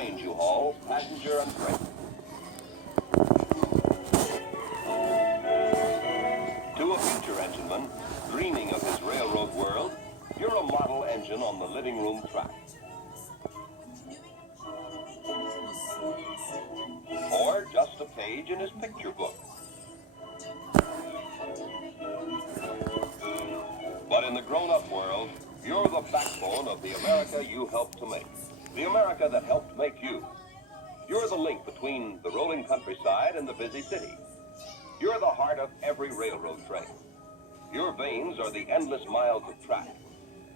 trains you haul, passenger and freight. To a future engineman dreaming of his railroad world, you're a model engine on the living room track. Or just a page in his picture book. But in the grown-up world, you're the backbone of the America you helped to make. The America that helped make you. You're the link between the rolling countryside and the busy city. You're the heart of every railroad train. Your veins are the endless miles of track.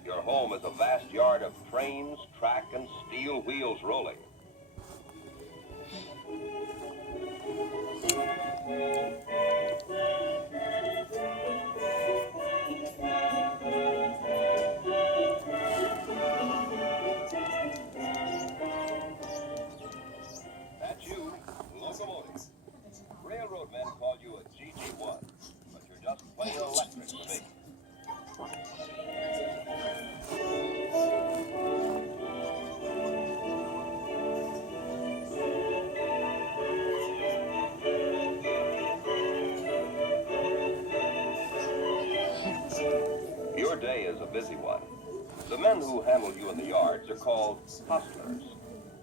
Your home is a vast yard of trains, track, and steel wheels rolling. That's you, locomotive. Railroad men call you a GG1, but you're just plain electric to me. Your day is a busy one. The men who handle you in the yards are called hustlers.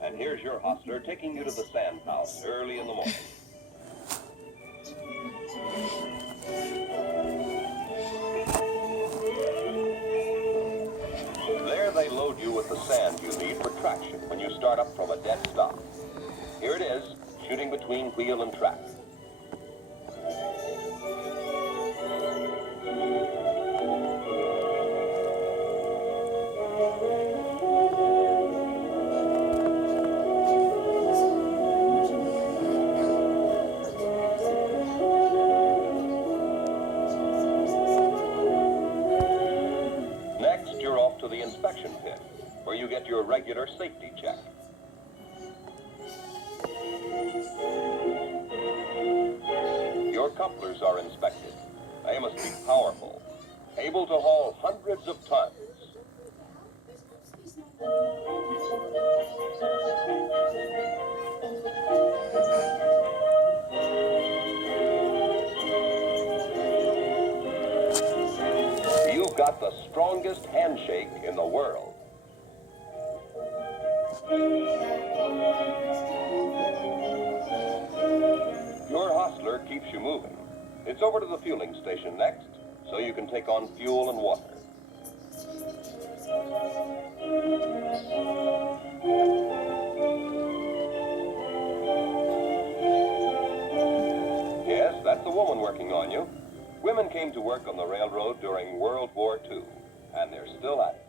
And here's your hustler taking you to the sand house early in the morning. There they load you with the sand you need for traction when you start up from a dead stop. Here it is, shooting between wheel and track. To the inspection pit, where you get your regular safety check. Your couplers are inspected. They must be powerful, able to haul hundreds of tons. You've got the strongest handshake in the world. Your hustler keeps you moving. It's over to the fueling station next, so you can take on fuel and water. Yes, that's the woman working on you. Women came to work on the railroad during World War II, and they're still at it.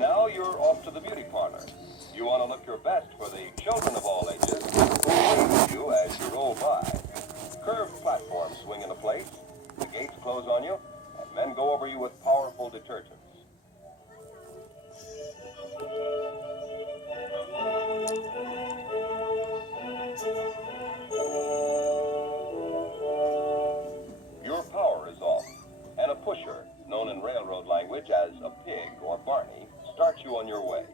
Now you're off to the beauty parlor. You want to look your best for the children of all ages who wave at you as you roll by. Curved platforms swing into place, the gates close on you, and men go over you with powerful detergents. Your power is off, and a pusher, known in railroad language as a pig or Barney, starts you on your way.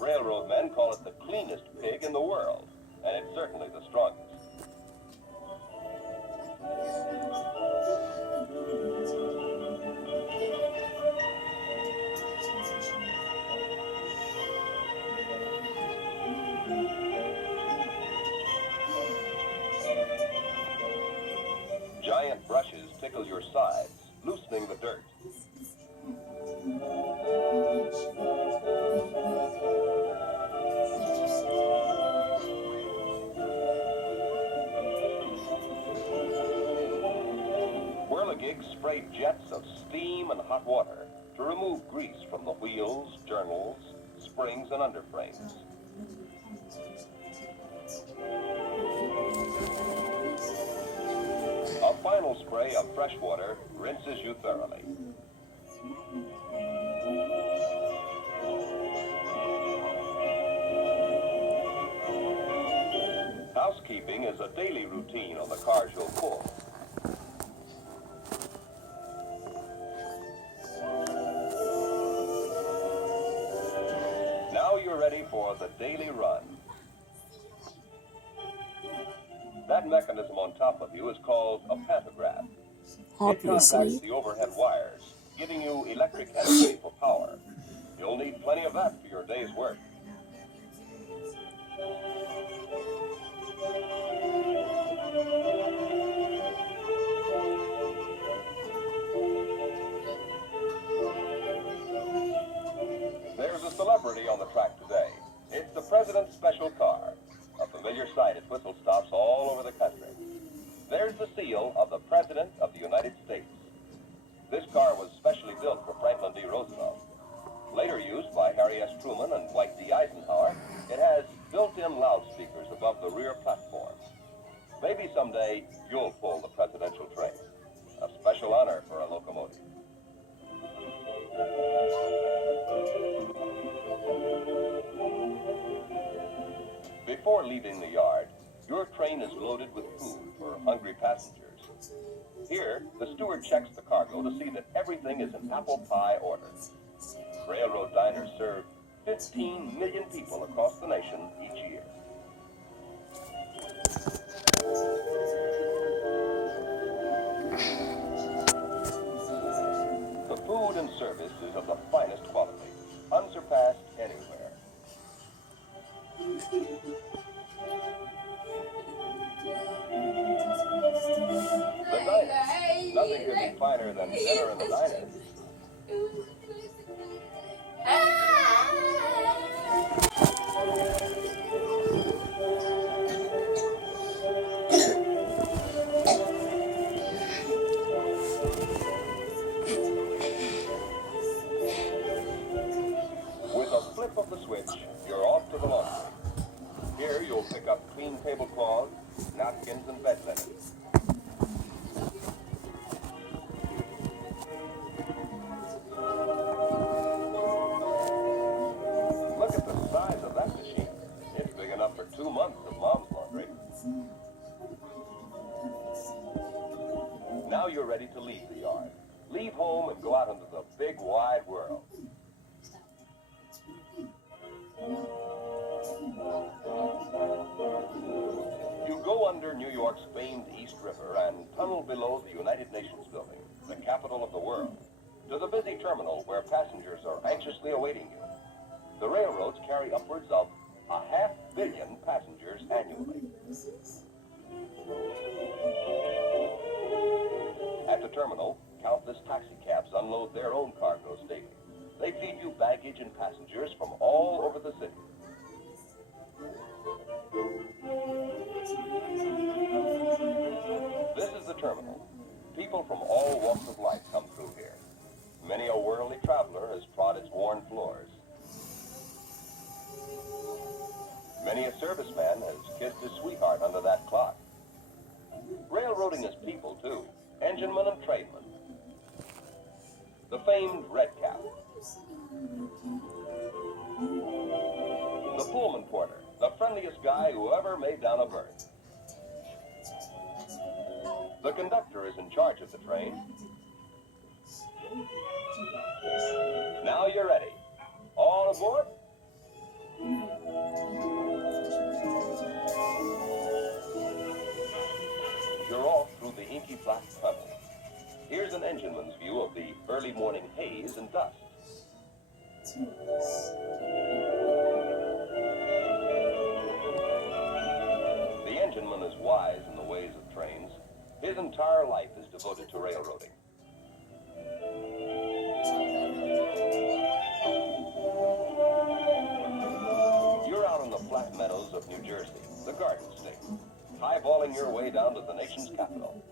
Railroad men call it the cleanest pig in the world, and it's certainly the strongest. Giant brushes tickle your sides, loosening the dirt. Whirligigs spray jets of steam and hot water to remove grease from the wheels, journals, springs, and underframes. A final spray of fresh water rinses you thoroughly. Housekeeping keeping is a daily routine on the cars you'll pull. Now you're ready for the daily run. That mechanism on top of you is called a pantograph. It contacts the overhead wires, giving you electric energy for power. You'll need plenty of that for your day's work. There's a celebrity on the track today. It's the President's special car, a familiar sight at whistle stops all over the country. There's the seal of the President of the United States. This car was specially built for Franklin D. Roosevelt. Later used by Harry S. Truman and Dwight D. Eisenhower, it has built-in loudspeakers above the rear platform. Maybe someday you'll pull the presidential train. A special honor for a locomotive. Before leaving the yard, your train is loaded with food for hungry passengers. Here, the steward checks the cargo to see that everything is in apple pie order. Railroad diners serve 15 million people across the nation each year. The food and service is of the finest quality, unsurpassed anywhere. The diners. Nothing could be finer than dinner in the diner. With a flip of the switch, you're off to the laundry. Here you'll pick up clean tablecloths, napkins, and bed linen. Look at the size of that machine. It's big enough for 2 months of Mom's laundry. Now you're ready to leave the yard. Leave home and go out into the big, wide world. You go under New York's famed East River and tunnel below the United Nations building, the capital of the world, to the busy terminal where passengers are anxiously awaiting you. The railroads carry upwards of 500 million passengers annually. At the terminal, countless taxicabs unload their own cargoes daily. They feed you baggage and passengers from all over the city. This is the terminal. People from all walks of life come through here. Many a worldly traveler has trod its worn floors. Many a serviceman has kissed his sweetheart under that clock. Railroading is people, too. Enginemen and trainmen. The famed Red Cap. The Pullman porter, the friendliest guy who ever made down a berth. The conductor is in charge of the train. Now you're ready. All aboard? You're off through the inky black tunnel. Here's an engineman's view of the early morning haze and dust. The engineman is wise in the ways of trains. His entire life is devoted to railroading. You're out on the flat meadows of New Jersey, the Garden State, highballing your way down to the nation's capital.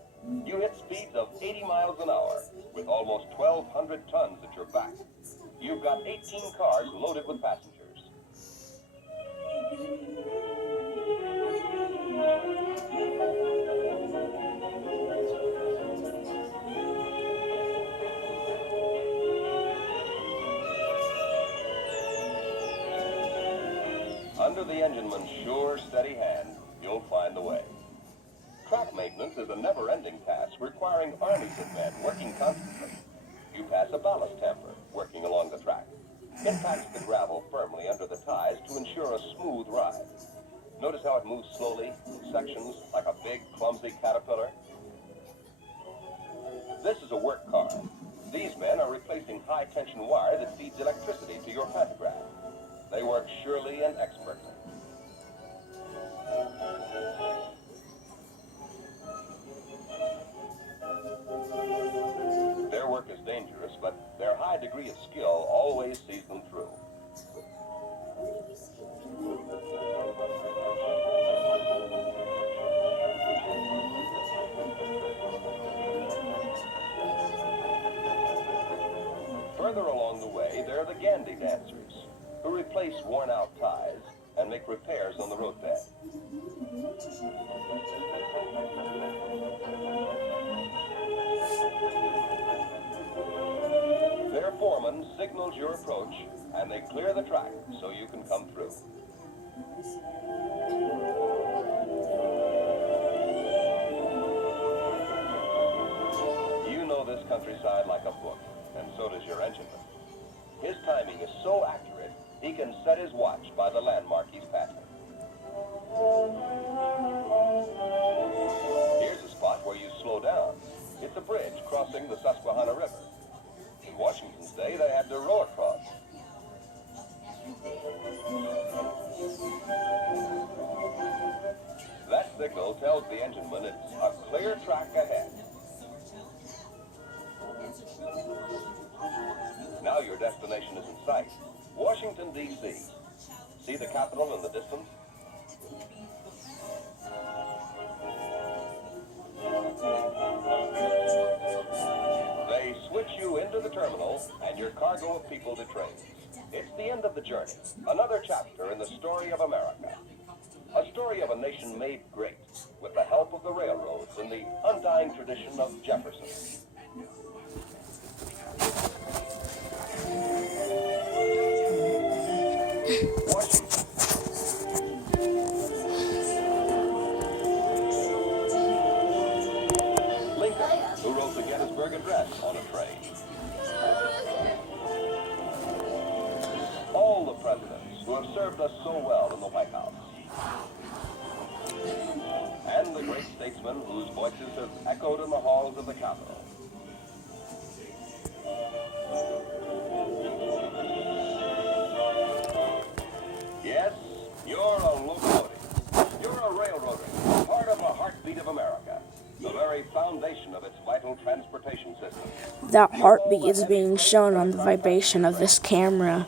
You hit speeds of 80 miles an hour with almost 1,200 tons at your back. You've got 18 cars loaded with passengers. Under the engineman's sure, steady hand, you'll find the way. Track maintenance is a never-ending task requiring armies of men working constantly. You pass a ballast tamper working along the track. It packs the gravel firmly under the ties to ensure a smooth ride. Notice how it moves slowly in sections like a big, clumsy caterpillar? This is a work car. These men are replacing high-tension wire that feeds electricity to your pantograph. They work surely and expertly. Their work is dangerous, but their high degree of skill always sees them through. Further along the way, there are the Gandhi dancers, who replace worn-out ties and make repairs on the roadbed. Their foreman signals your approach, and they clear the track so you can come through. You know this countryside like a book, and so does your engineman. His timing is so accurate, he can set his watch by the landmark he's passing. Here's a spot where you slow down. It's a bridge crossing the Susquehanna River. In Washington's day, they had to row across. That signal tells the engineman it's a clear track ahead. Now your destination is in sight. Washington, D.C. See the Capitol in the distance? They switch you into the terminal and your cargo of people to trains. It's the end of the journey, another chapter in the story of America. A story of a nation made great with the help of the railroads and the undying tradition of Jefferson. Washington. Lincoln, who wrote the Gettysburg Address on a train. All the presidents who have served us so well in the White House. And the great statesmen whose voices have echoed in the halls of the Capitol. Yes, you're a locomotive. You're a railroader, part of the heartbeat of America, the very foundation of its vital transportation system. That heartbeat is being shown on the vibration of this camera.